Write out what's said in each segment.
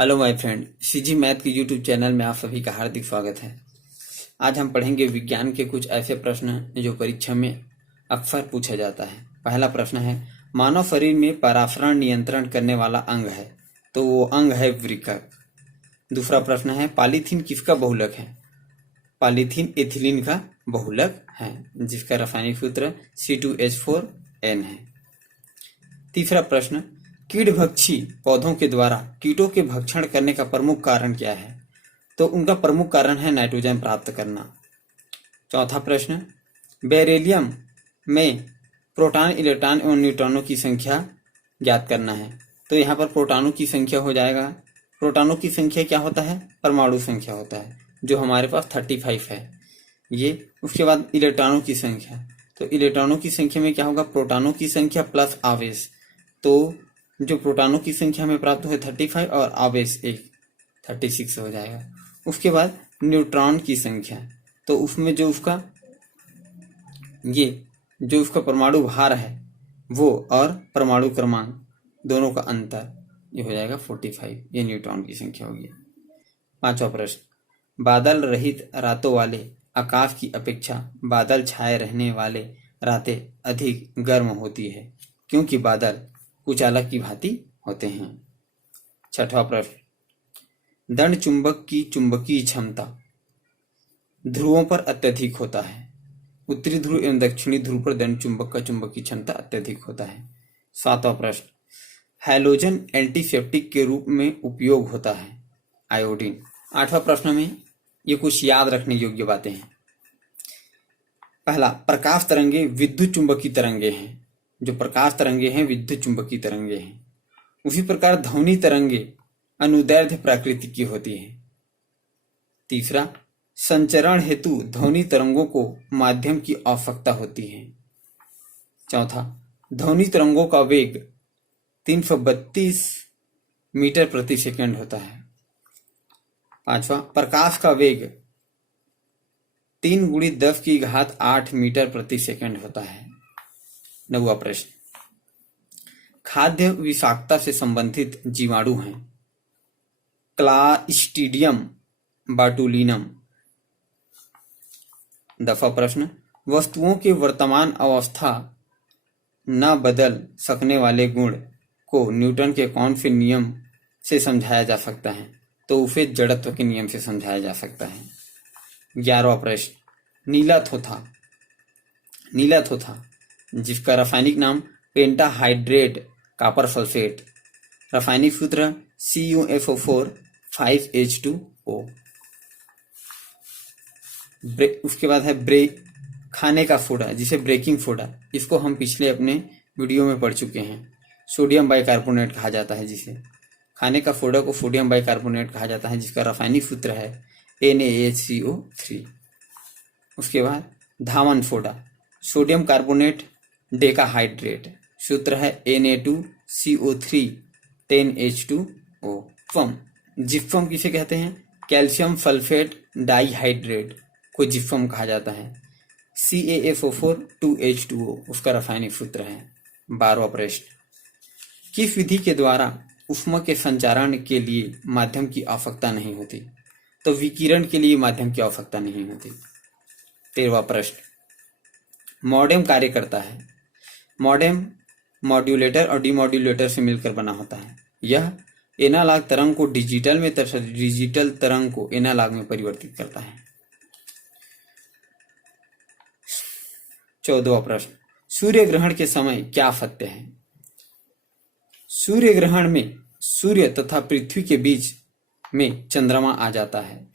Hello my friend, CG math के YouTube channel में आप सभी का हार्दिक स्वागत है। आज हम पढ़ेंगे विज्ञान के कुछ ऐसे प्रश्न जो परीक्षा में अक्सर पूछा जाता है। पहला प्रश्न है, मानव शरीर में परासरण नियंत्रण करने वाला अंग है, तो वो अंग है वृक्क। दूसरा प्रश्न है, पॉलीथीन किसका बहुलक है? पॉलीथीन एथिलीन का बहुलक है, जिसका रासायनिक सूत्र C2H4N है। तीसरा प्रश्न, कीटभक्षी पौधों के द्वारा कीटों के भक्षण करने का प्रमुख कारण क्या है? तो उनका प्रमुख कारण है नाइट्रोजन प्राप्त करना। चौथा प्रश्न, बेरिलियम में प्रोटॉन, इलेक्ट्रॉन एवं न्यूट्रॉनों की संख्या ज्ञात करना है। तो यहाँ पर प्रोटॉनों की संख्या हो जाएगा, प्रोटॉनों की संख्या क्या होता है? परमाणु संख्या होता है, जो हमारे पास 35 है ये। उसके बाद इलेक्ट्रॉनों की संख्या, तो इलेक्ट्रॉनों की संख्या में क्या होगा? प्रोटॉनों की संख्या प्लस आवेश। तो जो प्रोटॉनों की संख्या हमें प्राप्त हुई 35 और आवेश 1 36 हो जाएगा। उसके बाद न्यूट्रॉन की संख्या, तो उसमें जो उसका परमाणु भार है वो और परमाणु क्रमांक दोनों का अंतर ये हो जाएगा 45। ये न्यूट्रॉन की संख्या होगी। पांचवा प्रश्न, बादल रहित रातों वाले आकाश की अपेक्षा बादल छाए रहने वाले रातें अधिक गर्म होती है, क्योंकि बादल कुचालक की भांति होते हैं। छठवां प्रश्न, दंड चुंबक की चुंबकीय क्षमता ध्रुवों पर अत्यधिक होता है। उत्तरी ध्रुव एवं दक्षिणी ध्रुव पर दंड चुंबक का चुंबकीय क्षमता अत्यधिक होता है। सातवां प्रश्न, हैलोजन एंटीसेप्टिक के रूप में उपयोग होता है, आयोडीन। आठवां प्रश्न में ये कुछ याद रखने योग्य बातें हैं। पहला, प्रकाश तरंगे विद्युत चुंबकीय तरंगे हैं। जो प्रकाश तरंगे हैं विद्युत चुंबकीय तरंगे हैं। उसी प्रकार ध्वनि तरंगे अनुदैर्ध्य प्रकृति की होती है। तीसरा, संचरण हेतु ध्वनि तरंगों को माध्यम की आवश्यकता होती है। चौथा, ध्वनि तरंगों का वेग 332 मीटर प्रति सेकंड होता है। पांचवा, प्रकाश का वेग 3 × 10⁸ मीटर प्रति सेकंड होता है। नौवां प्रश्न, खाद्य विषाक्तता से संबंधित जीवाणु हैं क्लास्ट्रीडियम बाटुलिनम। 10वां प्रश्न, वस्तुओं के वर्तमान अवस्था न बदल सकने वाले गुण को न्यूटन के कौन से नियम से समझाया जा सकता है? तो उसे जड़त्व के नियम से समझाया जा सकता है। 11वां प्रश्न, नीला थोथा जिसका रासायनिक नाम पेंटाहाइड्रेट कॉपर सल्फेट, रासायनिक सूत्र CuFO4 5H2O। उसके बाद है खाने का सोडा, जिसे ब्रेकिंग सोडा, इसको हम पिछले अपने वीडियो में पढ़ चुके हैं। सोडियम बाइकार्बोनेट कहा जाता है जिसे। खाने का सोडा को सोडियम बाइकार्बोनेट कहा जाता है, जिसका रासायनिक सूत्र है NaHCO3। उसके बाद धावन सोडा, सोडियम कार्बोनेट डेकाहाइड्रेट, सूत्र है Na2CO3 10H2O। जिप्सम किसे कहते हैं? कैल्शियम सल्फेट डाइहाइड्रेट को जिप्सम कहा जाता है। CaFO4 2H2O उसका रासायनिक सूत्र है। 12वां प्रश्न, किस विधि के द्वारा ऊष्मा के संचारण के लिए माध्यम की आवश्यकता नहीं होती? तो विकिरण के लिए माध्यम की आवश्यकता नहीं होती। 13वां प्रश्न, मॉडेम कार्य करता है। मॉडेम मॉड्यूलेटर और डिमॉड्यूलेटर से मिलकर बना होता है। यह एनालॉग तरंग को डिजिटल में तथा डिजिटल तरंग को एनालॉग में परिवर्तित करता है। 14वां प्रश्न, सूर्य ग्रहण के समय क्या सत्य है? सूर्य ग्रहण में सूर्य तथा पृथ्वी के बीच में चंद्रमा आ जाता है,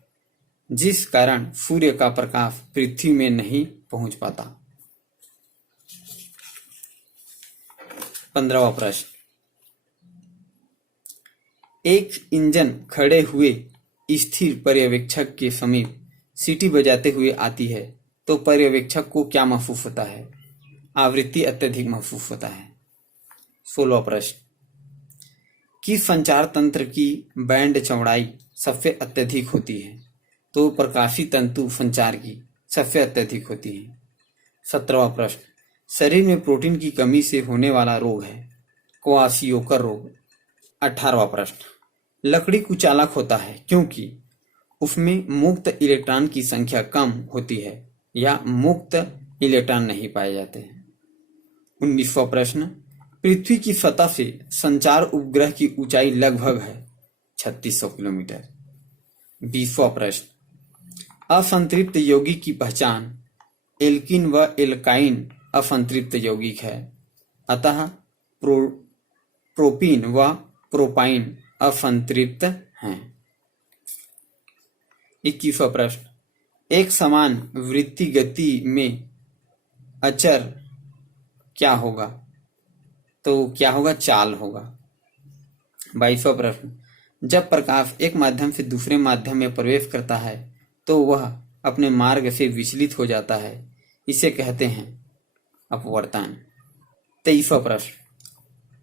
जिस कारण सूर्य का प्रकाश पृथ्वी में नहीं पहुंच पाता। 15वां प्रश्न, एक इंजन खड़े हुए स्थिर पर्यवेक्षक के समीप सीटी बजाते हुए आती है, तो पर्यवेक्षक को क्या महसूस होता है? आवृत्ति अत्यधिक महसूस होता है। 16वां प्रश्न, किस संचार तंत्र की बैंड चौड़ाई सबसे अत्यधिक होती है? तो प्रकाशी तंतु संचार की सबसे अत्यधिक होती है। 17वां प्रश्न, शरीर में प्रोटीन की कमी से होने वाला रोग है क्वाशियोकर रोग। 18वां प्रश्न, लकड़ी कुचालक होता है क्योंकि उसमें मुक्त इलेक्ट्रॉन की संख्या कम होती है या मुक्त इलेक्ट्रॉन नहीं पाए जाते हैं। 19वां प्रश्न, पृथ्वी की सतह से संचार उपग्रह की ऊंचाई लगभग है 3600 किलोमीटर। 20वां प्रश्न, असंतृप्त यौगिक की पहचान एल्किन व एल्काइन असंतृप्त यौगिक है, अतः प्रोपीन व प्रोपाइन असंतृप्त हैं। 21वां प्रश्न, एक समान वृत्ति गति में अचर क्या होगा? तो क्या होगा? चाल होगा। 22वां प्रश्न, जब प्रकाश एक माध्यम से दूसरे माध्यम में प्रवेश करता है तो वह अपने मार्ग से विचलित हो जाता है, इसे कहते हैं अपवर्तन। 23वां प्रश्न,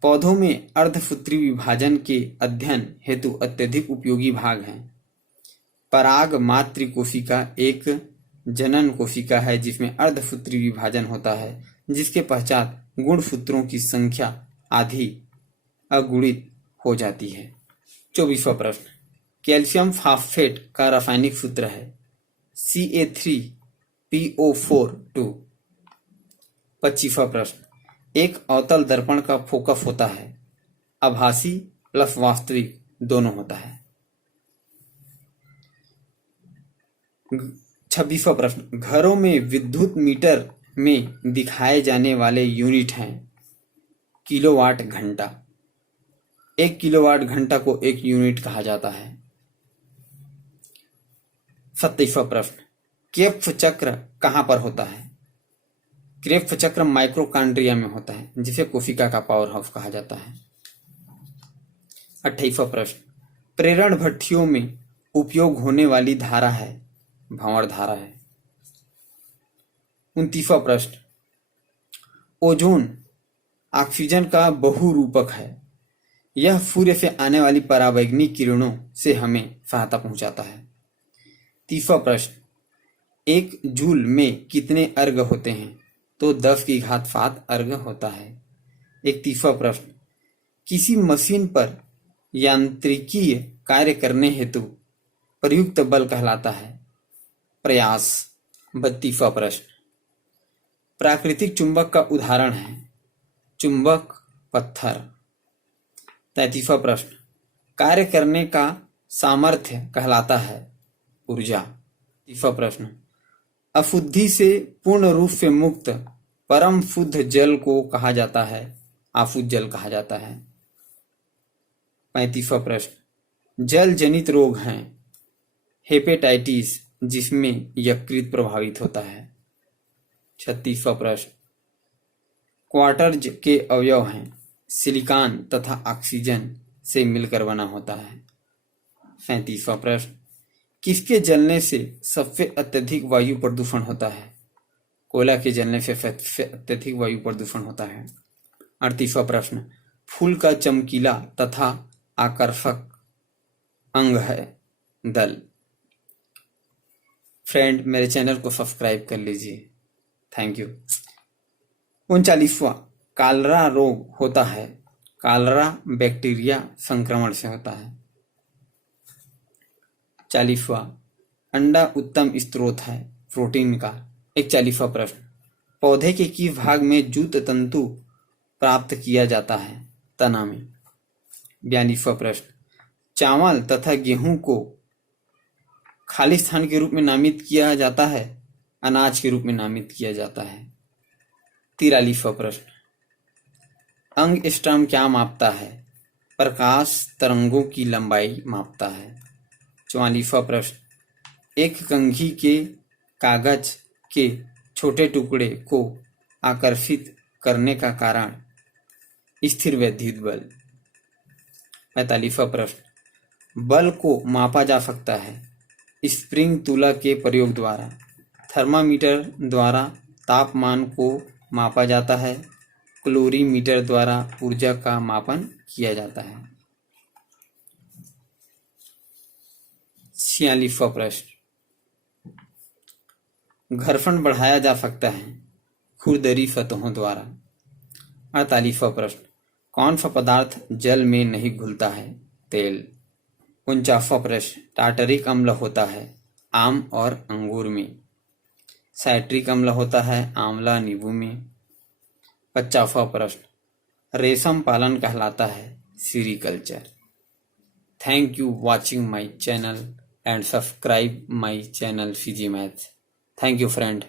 पौधों में अर्धसूत्री विभाजन के अध्ययन हेतु अत्यधिक उपयोगी भाग हैं। पराग मातृ कोशिका एक जनन कोशिका है जिसमें अर्धसूत्री विभाजन होता है, जिसके पश्चात गुणसूत्रों की संख्या आधी अगुणित हो जाती है। 24वां प्रश्न, कैल्शियम फॉस्फेट का रासायनिक सूत्र है Ca3PO4 2। 25वां प्रश्न, एक अवतल दर्पण का फोकस होता है, आभासी प्लस वास्तविक दोनों होता है। 26वां प्रश्न, घरों में विद्युत मीटर में दिखाए जाने वाले यूनिट हैं किलोवाट घंटा। 1 किलोवाट घंटा को 1 यूनिट कहा जाता है। 27वां प्रश्न, क्रेब्स चक्र कहाँ पर होता है? क्रेब्स चक्र माइटोकॉन्ड्रिया में होता है, जिसे कोशिका का पावर हाउस कहा जाता है। 28वां प्रश्न, प्रेरण भट्ठियों में उपयोग होने वाली धारा है भंवर धारा है। 29वां प्रश्न, ओजोन ऑक्सीजन का बहुरूपक है, यह सूर्य से आने वाली पराबैंगनी किरणों से हमें सहायता पहुंचाता है। 30वां प्रश्न, एक जूल में कितने अर्घ होते हैं? तो 10⁵ अर्घ होता है। 31वां प्रश्न, किसी मशीन पर यांत्रिकीय कार्य करने हेतु प्रयुक्त बल कहलाता है प्रयास। 32वां प्रश्न, प्राकृतिक चुंबक का उदाहरण है चुंबक पत्थर। 33वां प्रश्न, कार्य करने का सामर्थ्य कहलाता है ऊर्जा। 34वां प्रश्न, अशुद्धि से पूर्ण रूप से मुक्त परम शुद्ध जल को कहा जाता है आशुद्ध जल कहा जाता है। 35वां प्रश्न, जल जनित रोग हैं हेपेटाइटिस जिसमें यकृत प्रभावित होता है। 36वां प्रश्न, क्वार्टज के अवयव हैं सिलिकॉन तथा ऑक्सीजन से मिलकर बना होता है। 37वां प्रश्न, किसके जलने से सबसे अत्यधिक वायु प्रदूषण होता है? कोयला के जलने से सबसे अत्यधिक वायु प्रदूषण होता है। 38वां प्रश्न, फूल का चमकीला तथा आकर्षक अंग है दल। फ्रेंड, मेरे चैनल को सब्सक्राइब कर लीजिए, थैंक यू। 39वां, कॉलरा रोग होता है कॉलरा बैक्टीरिया संक्रमण से होता है। 40वां, अंडा उत्तम स्रोत है प्रोटीन का। 41वां प्रश्न, पौधे के किस भाग में जूट तंतु प्राप्त किया जाता है? तना में। 42वां प्रश्न, चावल तथा गेहूं को खालिस्तान के रूप में नामित किया जाता है अनाज के रूप में नामित किया जाता है। 43वां प्रश्न, अंगस्ट्रॉम क्या मापता है? प्रकाश तरंगों की लंबाई मापता है। 44वां प्रश्न, एक कंघी के कागज के छोटे टुकड़े को आकर्षित करने का कारण स्थिर वैद्युत बल। 45वां प्रश्न, बल को मापा जा सकता है स्प्रिंग तुला के प्रयोग द्वारा। थर्मामीटर द्वारा तापमान को मापा जाता है, क्लोरीमीटर द्वारा ऊर्जा का मापन किया जाता है। 46वां प्रश्न, घर्षण बढ़ाया जा सकता है खुरदरी सतहों द्वारा। 48वां प्रश्न, कौन सा पदार्थ जल में नहीं घुलता है? तेल। 49वां प्रश्न, टार्टरिक अम्ल होता है आम और अंगूर में, साइट्रिक अम्ल होता है आंवला नींबू में। 50वां प्रश्न, रेशम पालन कहलाता है sericulture. Thank you watching my channel and subscribe my channel Fiji math. Thank you friend.